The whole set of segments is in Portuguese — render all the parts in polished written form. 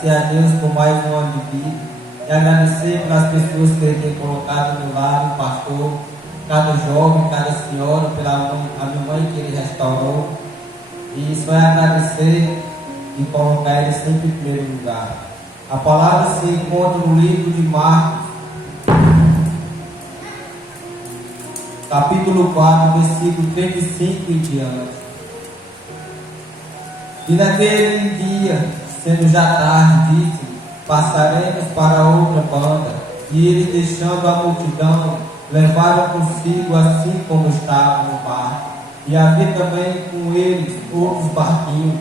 agradecer a Deus por mais um ano de vida e agradecer pelas pessoas que Ele tem colocado no lar, o pastor, cada jovem, cada senhora, a minha mãe que Ele restaurou. E só é agradecer e colocar Ele sempre em primeiro lugar. A palavra se encontra no livro de Marcos, capítulo 4, versículo 35 e diante. E naquele dia, sendo já tarde, disse: passaremos para outra banda. E eles, deixando a multidão, levaram consigo assim como estavam no barco. E havia também com eles outros barquinhos.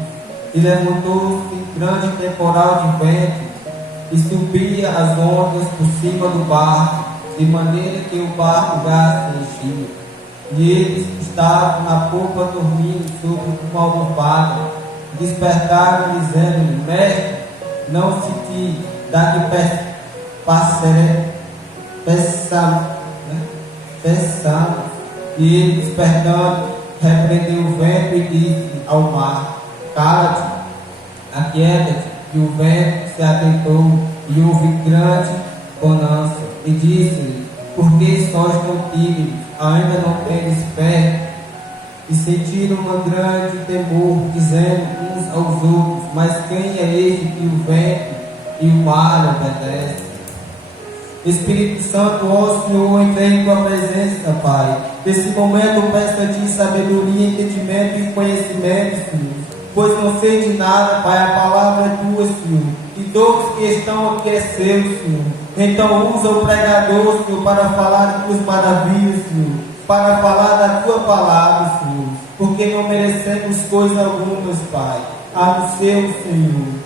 E levantou-se grande temporal de vento, e subia as ondas por cima do barco, de maneira que o barco já se enchia. E eles estavam na popa dormindo sobre uma almofada. Despertaram, dizendo-lhe: mestre, não se te dá que peçamos. E ele, despertando, repreendeu o vento e disse ao mar: cala-te, aquieta-te. E o vento se aquietou, e houve grande bonança. E disse-lhe: por que sois tão tímidos? Ainda não tendes fé? E sentiram um grande temor, dizendo uns aos outros: mas quem é este que o vento e o mar obedecem? Espírito Santo, ó Senhor, entrei em tua presença, Pai. Nesse momento peço a ti sabedoria, entendimento e conhecimento, Senhor, pois não sei de nada, Pai. A palavra é tua, Senhor, e todos que estão aqui é seu, Senhor. Então usa o pregador, Senhor, para falar de tuas maravilhas, Senhor, para falar da tua palavra, Senhor, porque não merecemos coisa alguma, Pai, a não ser o Senhor.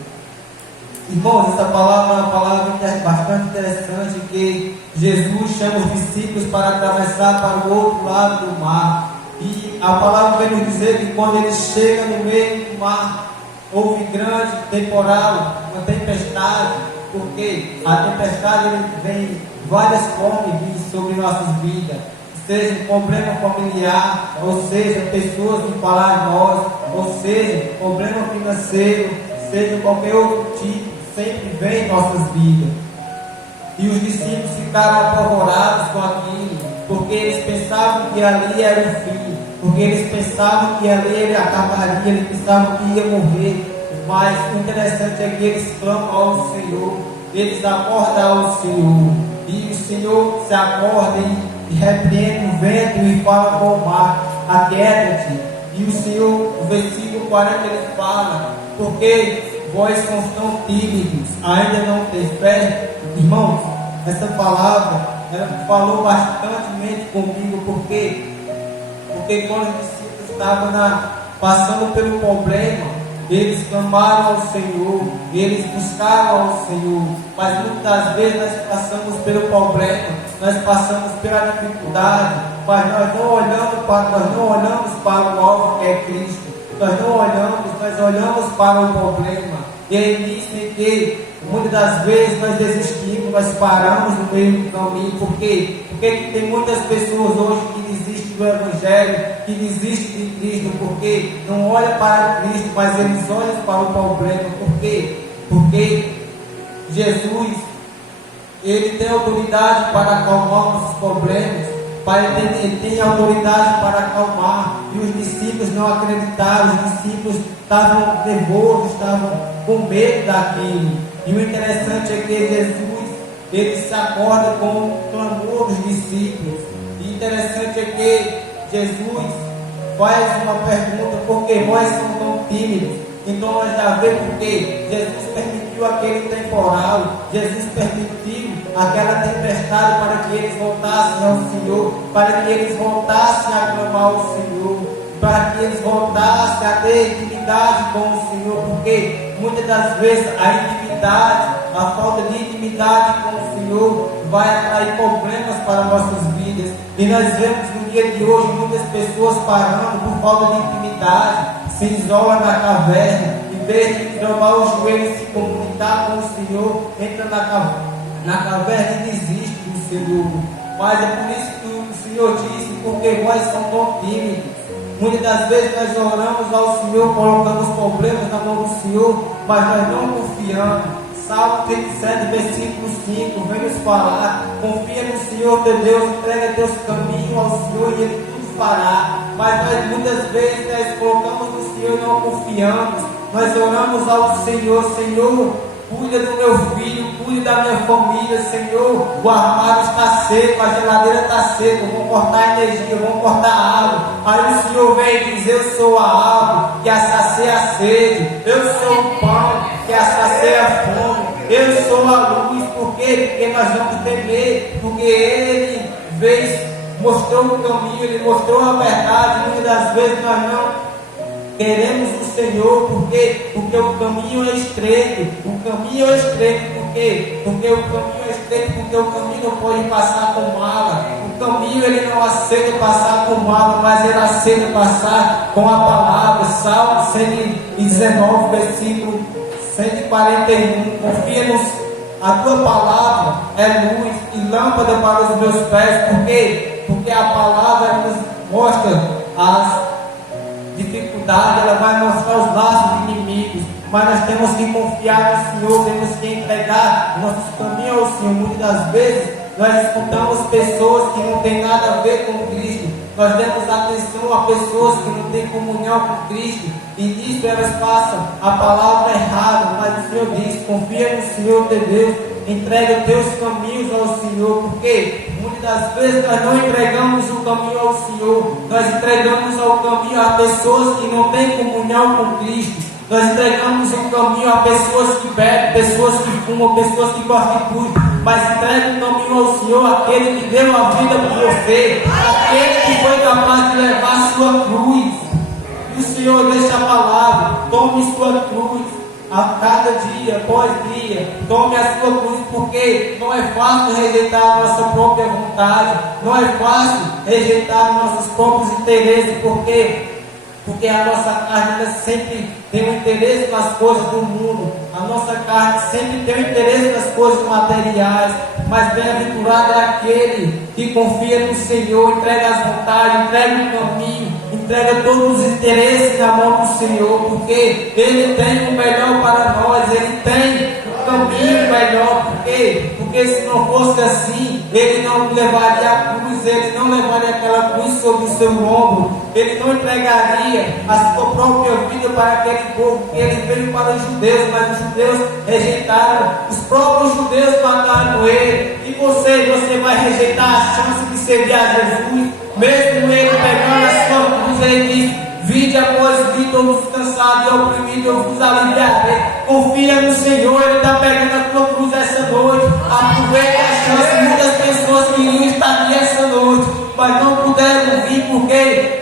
Irmãos, essa palavra é uma palavra bastante interessante, que Jesus chama os discípulos para atravessar para o outro lado do mar. E a palavra vem nos dizer que quando ele chega no meio do mar, houve grande temporal, uma tempestade, porque a tempestade vem várias formas de vir sobre nossas vidas. Seja um problema familiar, ou seja, pessoas que falar de nós, ou seja, problema financeiro, seja qualquer outro tipo, sempre vem em nossas vidas. E os discípulos ficaram apavorados com aquilo, porque eles pensavam que ali era o fim, porque eles pensavam que ali ele acabaria, eles pensavam que ia morrer. Mas o interessante é que eles clamam ao Senhor, eles acordam ao Senhor, e o Senhor se acorda e repreende o vento e fala com o mar: aquieta-te. E o Senhor, no versículo 40, ele fala: porque vós sois tão tímidos, ainda não tem fé? Irmãos, essa palavra ela falou bastantemente comigo, porque quando os discípulos estavam passando pelo problema, eles clamaram ao Senhor, eles buscaram ao Senhor. Mas muitas das vezes nós passamos pelo problema, nós passamos pela dificuldade, mas nós não olhamos para o alvo que é Cristo. Nós olhamos para o problema. E ele disse que muitas das vezes nós desistimos, nós paramos no meio do caminho. Por quê? Porque tem muitas pessoas hoje que desistem do Evangelho, que desistem de Cristo, porque não olham para Cristo, mas eles olham para o problema. Por quê? Porque Jesus, ele tem autoridade para acalmar nossos problemas. Ele tem autoridade para acalmar. E os discípulos não acreditaram. Os discípulos estavam nervosos, estavam com medo daquilo. E o interessante é que Jesus, ele se acorda com o clamor dos discípulos. E interessante é que Jesus faz uma pergunta: por que vós são tão tímidos? Então nós já vemos porque Jesus permitiu aquele temporal, Jesus permitiu aquela tempestade para que eles voltassem ao Senhor, para que eles voltassem a clamar ao Senhor, para que eles voltassem a ter intimidade com o Senhor, porque muitas das vezes a intimidade, a falta de intimidade com o Senhor vai atrair problemas para nossas vidas. E nós vemos no dia de hoje muitas pessoas parando por falta de intimidade, se isolam na caverna, em vez de dobrar os joelhos e se comunicar com o Senhor, entra na caverna e desiste do Senhor. Mas é por isso que o Senhor disse: porque vós são tão tímidos. Muitas das vezes nós oramos ao Senhor, colocamos os problemas na mão do Senhor, mas nós não confiamos. Salmo 37, versículo 5, vem nos falar: confia no Senhor teu Deus, entrega teus caminhos ao Senhor e Ele tudo fará. Mas nós muitas vezes nós colocamos no Senhor e não confiamos. Nós oramos ao Senhor: Senhor, cuida do meu filho, cuida da minha família, Senhor. O armário está seco, a geladeira está seca, vão cortar energia, vão cortar água. Aí o Senhor vem e diz: eu sou a água que assacia a sede, eu sou o pão que assacia a fome, eu sou a luz. Por quê? Porque nós vamos temer, porque Ele mostrou o caminho, Ele mostrou a verdade. Muitas das vezes nós não queremos o Senhor, porque o caminho é estreito. O caminho é estreito, por quê? Porque o caminho é estreito, porque o caminho não pode passar com mala. O caminho ele não aceita passar com mala, mas ele aceita passar com a palavra. Salmo 119, versículo 141. Confia-nos, a tua palavra é luz e lâmpada para os meus pés. Por quê? Porque a palavra nos mostra as dificuldade, ela vai mostrar os laços inimigos, mas nós temos que confiar no Senhor, temos que entregar nossos caminhos ao Senhor. Muitas das vezes nós escutamos pessoas que não têm nada a ver com Cristo, nós damos atenção a pessoas que não têm comunhão com Cristo, e nisso elas passam a palavra errada. Mas o Senhor diz: confia no Senhor teu Deus, entrega os teus caminhos ao Senhor. Porque muitas das vezes nós não entregamos o caminho ao Senhor, nós entregamos o caminho a pessoas que não têm comunhão com Cristo. Nós entregamos o caminho a pessoas que bebem, pessoas que fumam, pessoas que prostituem. Mas entrega o caminho ao Senhor, aquele que deu a vida por você, aquele que foi capaz de levar a sua cruz. E o Senhor deixa a palavra: tome sua cruz a cada dia, após dia, tome a sua cruz, porque não é fácil rejeitar a nossa própria vontade, não é fácil rejeitar nossos próprios interesses, porque a nossa carne sempre tem um interesse nas coisas do mundo, a nossa carne sempre tem um interesse nas coisas materiais. Mas bem-aventurado é aquele que confia no Senhor, entrega as vontades, entrega o caminho, entrega todos os interesses na mão do Senhor, porque Ele tem o melhor para nós, Ele tem o caminho melhor. Porque se não fosse assim, Ele não levaria a cruz, Ele não levaria aquela cruz sobre o seu ombro, Ele não entregaria a sua própria vida para aquele povo, porque Ele veio para os judeus, mas os judeus rejeitaram, os próprios judeus mataram Ele. E você vai rejeitar a chance de servir a Jesus, mesmo Ele pegando a sua cruz. Ele diz: vinde após mim todos cansados e oprimidos, eu vos aliviarei. Confia no Senhor, Ele está pegando a tua cruz essa noite. Aproveita a chance. Muitas pessoas queriam estar aqui essa noite, mas não puderam vir,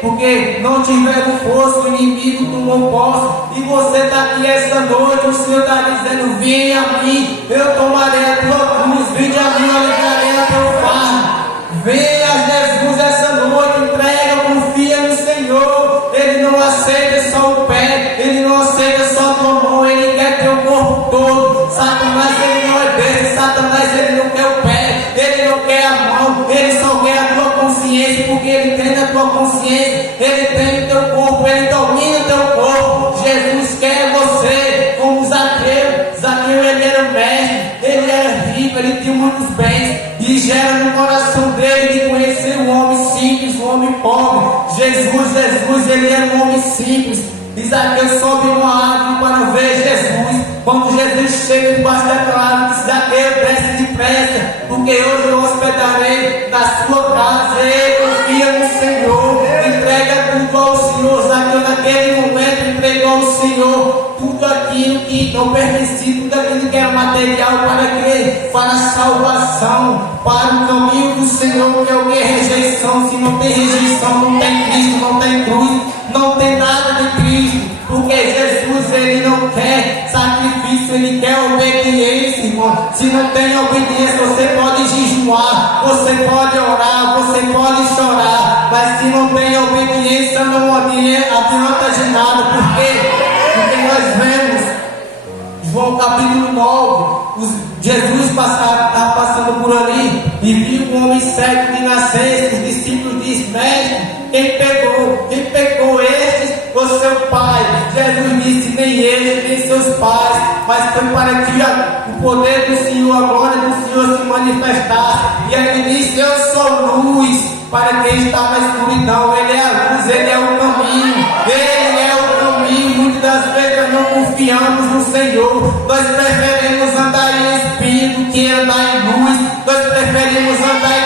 porque não tiveram força, o inimigo tomou posse. E você está aqui essa noite, o Senhor está dizendo: vem a mim, eu tomarei a tua cruz, vinde a mim, eu aliviarei a teu fardo. Venha a Jesus essa noite, entrega, confia no Senhor. Ele não aceita só o pé, Ele não aceita só a tua mão, Ele quer teu corpo todo. Satanás, ele não é besta, Satanás, ele não quer o pé, ele não quer a mão, ele só quer a tua consciência, porque ele tem a tua consciência, ele tem o teu corpo, ele domina o teu corpo. Jesus quer você, como Zaqueu. Zaqueu, ele era mestre, ele era rico, ele tinha muitos bens, e gera no coração dele de conhecer um homem simples, um homem pobre. Jesus, ele era um homem simples. E Zaqueu sobe uma árvore para ver Jesus. Quando Jesus chega debaixo daquela árvore, diz: Zaqueu, desce depressa, porque hoje eu hospedarei na sua casa. Ele confia no Senhor, entrega tudo ao Senhor. Zaqueu naquele momento entregou ao Senhor tudo aquilo que não pertencia, tudo aquilo que era material, para quê? Para a salvação, para o caminho do Senhor, que é o que? Rejeição. Se não tem rejeição, não tem Cristo, não tem cruz, não tem nada de Cristo. Porque Jesus, Ele não quer sacrifício, Ele quer obediência, irmão. Se não tem obediência, você pode jejuar, você pode orar, você pode chorar, mas se não tem obediência, não adianta de nada. Por quê? Porque nós vemos João capítulo 9, Jesus estava passando por ali e viu um homem cego de nascença. Os discípulos dizem: mestre, quem pecou? Estes o seu pai. Jesus disse: nem eles, nem seus pais, mas foi para que o poder do Senhor, a glória do Senhor se manifestasse. E ele disse: eu sou luz para quem está na escuridão. Ele é a luz, ele é o caminho, ele é o caminho. Muitas das vezes nós não confiamos no Senhor, nós preferimos andar em espírito que andar em luz, nós preferimos andar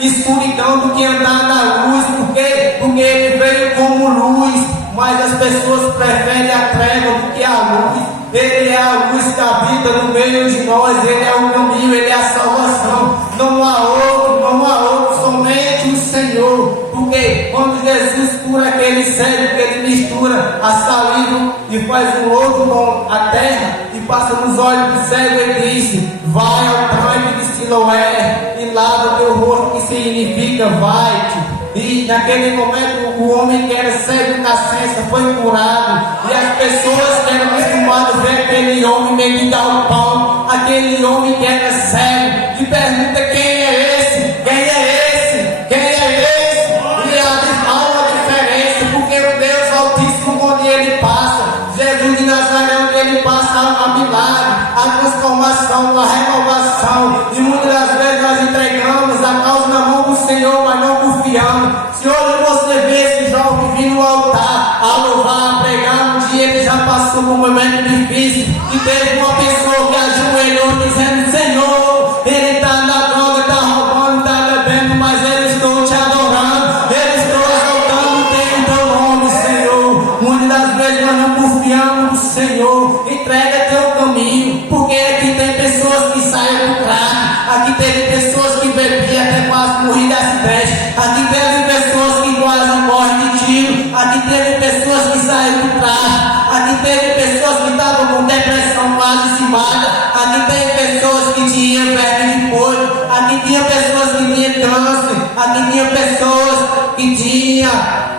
em escuridão do que andar na luz, porque ele veio como luz, mas as pessoas preferem a treva do que a luz. Ele é a luz que habita no meio de nós, ele é o caminho, ele é a salvação. Não há outro, somente o Senhor. Porque quando Jesus cura aquele cego, que ele mistura a saliva e faz um lodo com a terra e passa nos olhos do cego, ele disse: vai ao tanque de Siloé e lava teu rosto, que significa vai-te. E naquele momento o homem que era cego de nascença foi curado. E as pessoas que eram acostumadas a ver aquele homem mendigar o pão, aquele homem que era cego, e pergunta: quem é esse? Quem é esse? Quem é esse? E há uma diferença, porque o Deus Altíssimo, onde ele passa, Jesus de Nazaré, onde ele passa, há milagre, a transformação, a renovação. E muitas das vezes nós entregamos a causa na mão do Senhor, mas não confiamos. Se hoje você vê esse jovem vindo no altar a louvar, a pregar, um dia ele já passou por um momento difícil e teve uma pessoa que ajoelhou dizendo: Senhor, ele está na droga, está roubando, está bebendo, mas eu estou te adorando, eu estou exaltando o teu nome, Senhor. Muitas das vezes nós não confiamos no Senhor. Entrega teu caminho, porque aqui tem pessoas que saem do crack, aqui teve pessoas que bebiam até quase morrer de acidente, aqui teve pessoas que quase morrem de tiro, aqui teve pessoas que saíram do carro, aqui teve pessoas que estavam com depressão quase se mata, aqui tem pessoas que tinham verme de polho, aqui tinha pessoas que tinham câncer, aqui tinha pessoas que tinham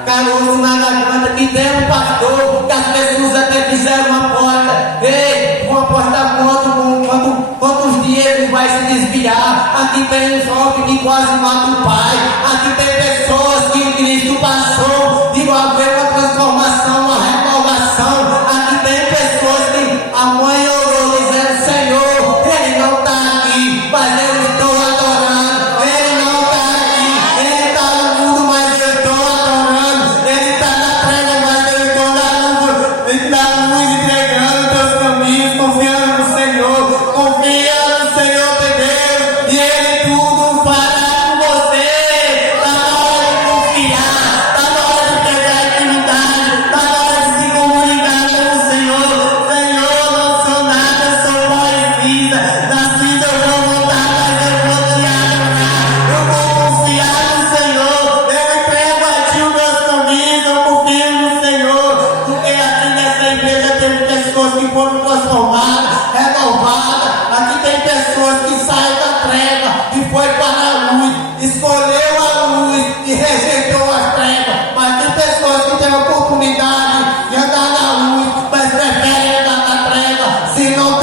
caroço na garganta, aqui tem um pastor que as pessoas até fizeram uma porta, ei, uma porta quantos dias ele vai se desviar. Aqui tem um jovem que quase mata o pai, aqui tem pessoas que Cristo passou de haver uma transformação, uma renovação. Aqui tem pessoas que a mãe orou dizendo: Senhor, ele não está aqui, mas eu estou adorando. Ele não está aqui, ele está no mundo, mas eu estou adorando. Ele está na treva, mas eu estou na luz. Ele está na luz, entregando teus caminhos, confiando no Senhor, confia no Senhor de Deus, e Ele tudo fará por você. Está na hora de confiar, está na hora de pegar intimidade, está na hora de se comunicar com o Senhor. Senhor, não sou nada, sou pó e cinza. Nascido eu vou voltar, mas eu vou te adorar. Eu vou confiar no Senhor. Eu entrego a ti os meus caminhos, eu confio no Senhor. Porque aqui nessa igreja tem pessoas que foram transformadas, renovadas. Aqui tem pessoas que saem da treva e foi para a luz, escolheu a luz e rejeitou as trevas. Mas tem pessoas que têm a oportunidade de andar na luz, mas preferem andar na treva. Se não